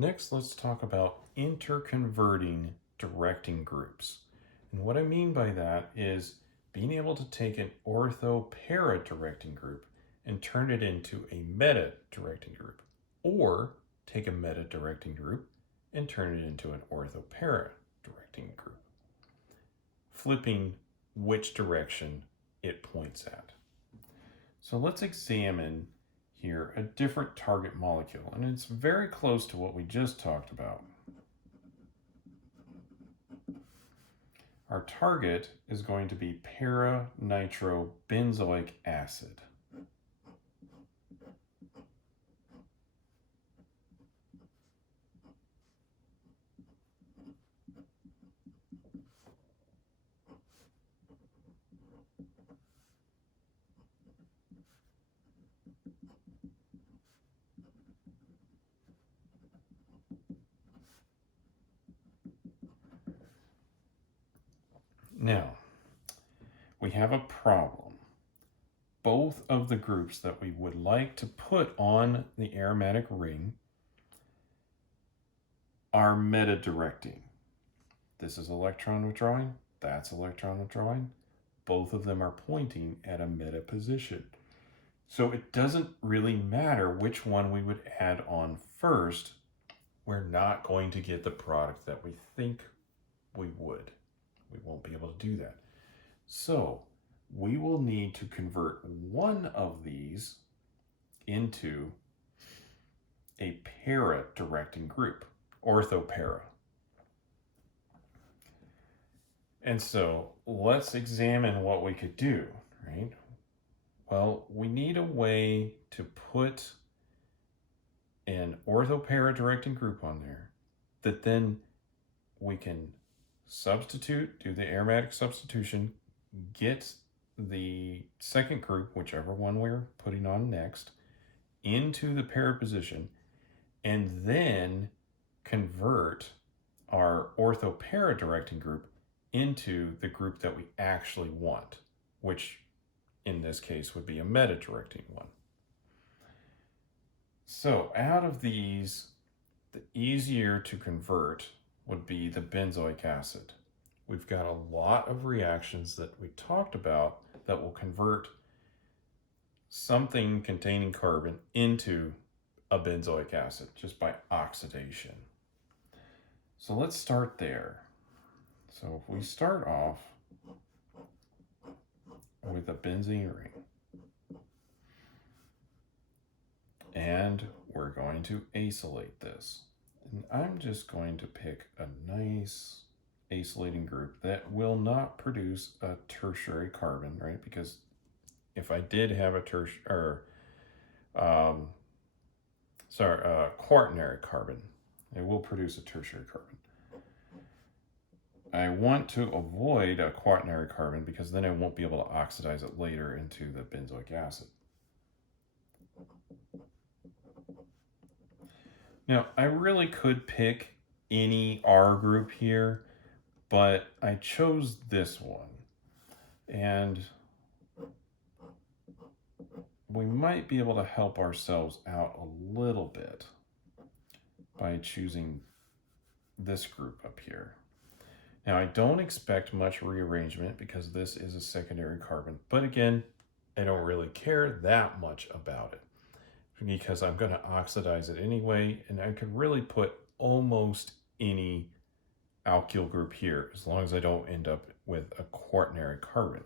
Next, let's talk about interconverting directing groups. And what I mean by that is being able to take an ortho-para directing group and turn it into a meta-directing group, or take a meta-directing group and turn it into an ortho-para directing group, flipping which direction it points at. So let's examine here a different target molecule, and it's very close to what we just talked about. Our target is going to be Paranitro-benzoic acid. Now, we have a problem. Both of the groups that we would like to put on the aromatic ring are meta-directing. This is electron withdrawing, that's electron withdrawing. Both of them are pointing at a meta position. So it doesn't really matter which one we would add on first. We're not going to get the product that we think we would. We won't be able to do that. So we will need to convert one of these into a para-directing group, ortho-para. And so let's examine what we could do, right? Well, we need a way to put an ortho-para directing group on there that then we can substitute, do the aromatic substitution, get the second group, whichever one we're putting on next, into the para position, and then convert our ortho-para directing group into the group that we actually want, which in this case would be a meta-directing one. So out of these, the easier to convert would be the benzoic acid. We've got a lot of reactions that we talked about that will convert something containing carbon into a benzoic acid just by oxidation. So let's start there. So if we start off with a benzene ring, and we're going to acylate this. And I'm just going to pick a nice acylating group that will not produce a tertiary carbon, right? Because if I did have a quaternary carbon, it will produce a tertiary carbon. I want to avoid a quaternary carbon because then I won't be able to oxidize it later into the benzoic acid. Now, I really could pick any R group here, but I chose this one. And we might be able to help ourselves out a little bit by choosing this group up here. Now, I don't expect much rearrangement because this is a secondary carbon, but again, I don't really care that much about it because I'm going to oxidize it anyway, and I could really put almost any alkyl group here as long as I don't end up with a quaternary carbon.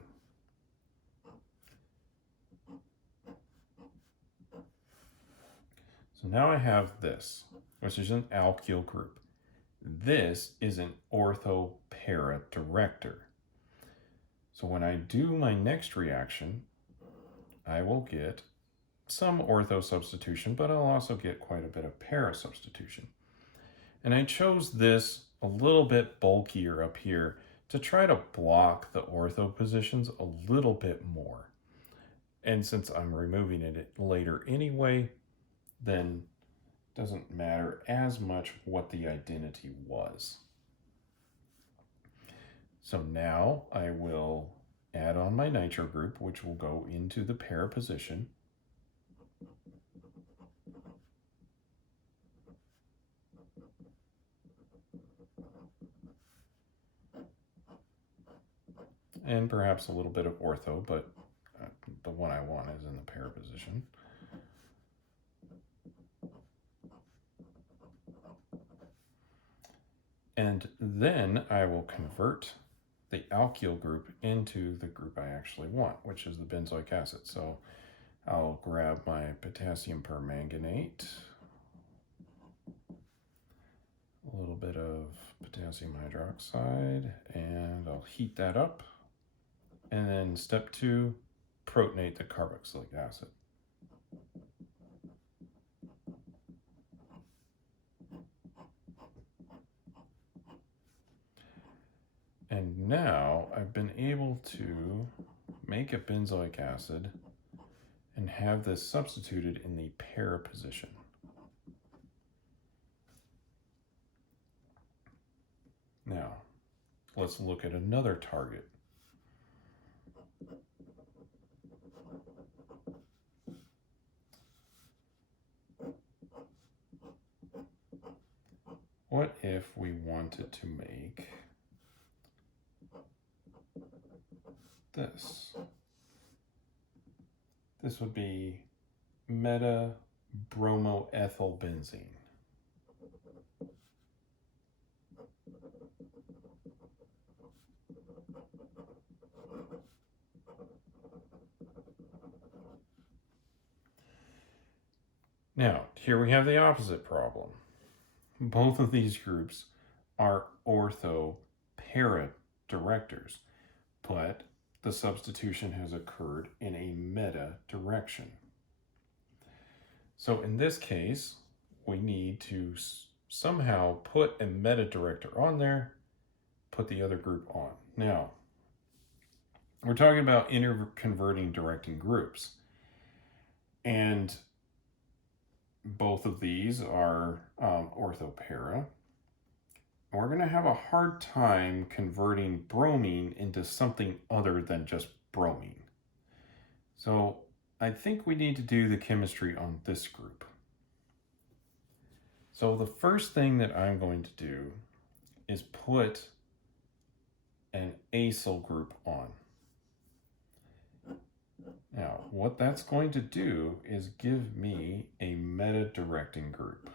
So now I have this, which is an alkyl group. This is an ortho-para director. So when I do my next reaction, I will get some ortho substitution, but I'll also get quite a bit of para substitution. And I chose this a little bit bulkier up here to try to block the ortho positions a little bit more. And since I'm removing it later anyway, then it doesn't matter as much what the identity was. So now I will add on my nitro group, which will go into the para position. and perhaps a little bit of ortho, but the one I want is in the para position. And then I will convert the alkyl group into the group I actually want, which is the benzoic acid. So I'll grab my potassium permanganate, a little bit of potassium hydroxide, and I'll heat that up. And then step 2, protonate the carboxylic acid. And now I've been able to make a benzoic acid and have this substituted in the para position. Now, let's look at another target. What if we wanted to make this? This would be meta-bromoethylbenzene. Now, here we have the opposite problem. Both of these groups are ortho para directors, but the substitution has occurred in a meta direction. So in this case, we need to somehow put a meta director on there, put the other group on. Now, we're talking about interconverting directing groups. And both of these are orthopara. We're going to have a hard time converting bromine into something other than just bromine. So I think we need to do the chemistry on this group. So the first thing that I'm going to do is put an acyl group on. Now, what that's going to do is give me a meta-directing group.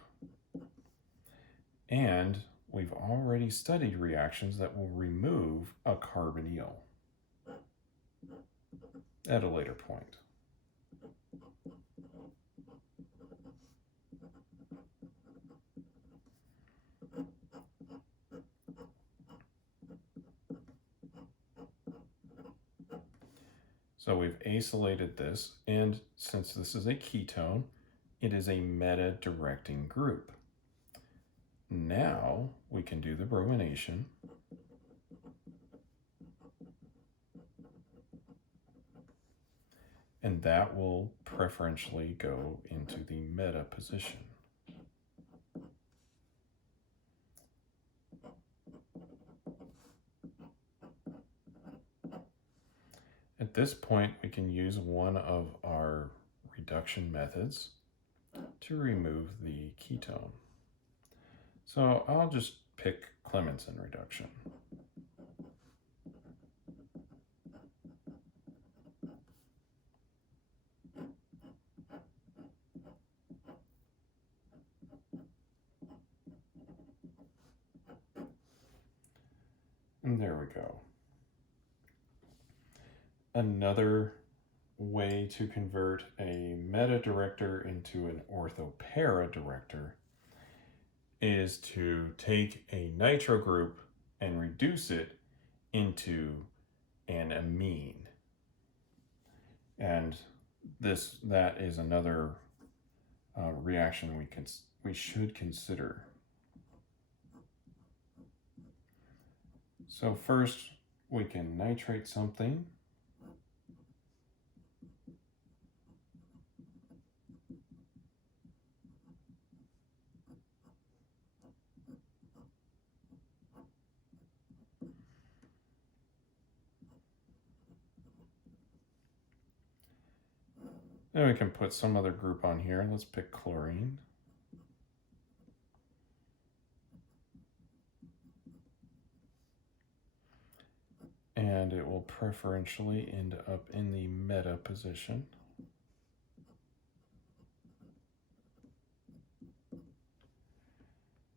And we've already studied reactions that will remove a carbonyl at a later point. So we've acylated this, and since this is a ketone, it is a meta-directing group. Now we can do the bromination. And that will preferentially go into the meta position. At this point, we can use one of our reduction methods to remove the ketone. So I'll just pick Clemmensen reduction. And there we go. Another way to convert a meta-director into an orthopara director is to take a nitro group and reduce it into an amine. And that is another reaction we should consider. So first we can nitrate something. Then we can put some other group on here. Let's pick chlorine. And and it will preferentially end up in the meta position.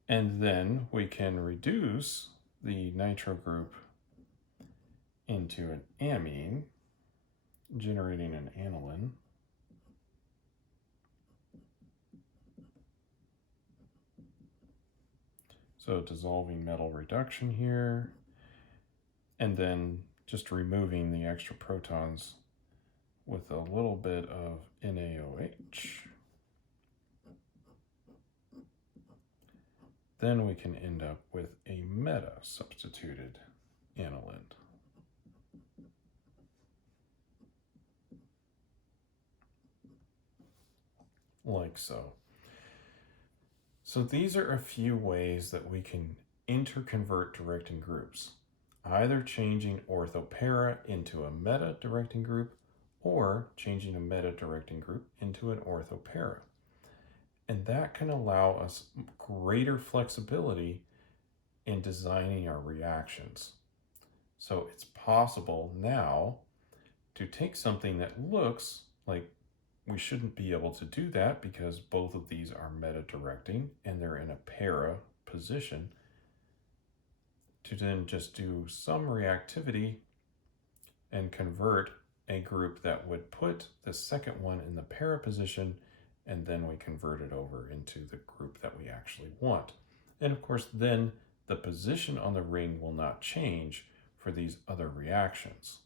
And then we can reduce the nitro group into an amine, generating an aniline. So dissolving metal reduction here, and then just removing the extra protons with a little bit of NaOH. Then we can end up with a meta substituted aniline. Like so. So these are a few ways that we can interconvert directing groups, either changing ortho-para into a meta directing group or changing a meta directing group into an ortho-para. And that can allow us greater flexibility in designing our reactions. So it's possible now to take something that looks like we shouldn't be able to do that because both of these are meta-directing and they're in a para position, to then just do some reactivity and convert a group that would put the second one in the para position, and then we convert it over into the group that we actually want. And of course, then the position on the ring will not change for these other reactions.